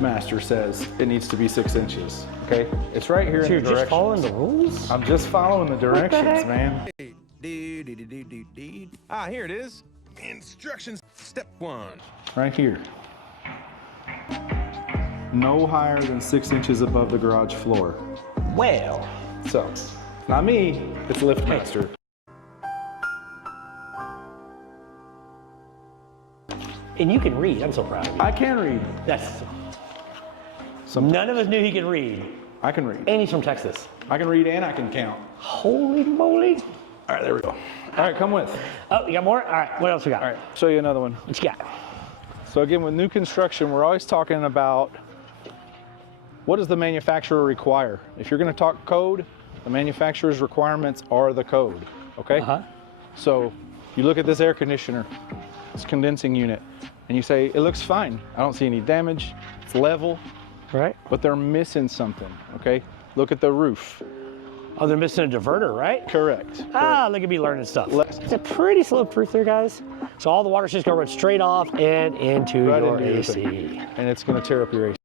LiftMaster says it needs to be 6 inches, okay? It's right here in the directions. You're just following the rules? I'm just following the directions, man. Ah, here it is. Instructions, step 1. Right here. No higher than 6 inches above the garage floor. Well. So, not me, it's LiftMaster. And you can read. I'm so proud of you. I can read. That's. Sometimes. None of us knew he could read. I can read. And he's from Texas. I can read and I can count. Holy moly. All right, there we go. All right, come with. Oh, you got more? All right, what else we got? All right, show you another one. What you got? So again, with new construction, we're always talking about what does the manufacturer require? If you're gonna talk code, the manufacturer's requirements are the code, okay? So you look at this air conditioner, this condensing unit, and you say, it looks fine. I don't see any damage, it's level, Right. but they're missing something, okay? Look at the roof. Oh, they're missing a diverter, right? Correct. Ah, look at me learning stuff. It's a pretty sloped roof there, guys. So all the water's just gonna run straight off and into Right your into your AC. thing. And it's gonna tear up your AC.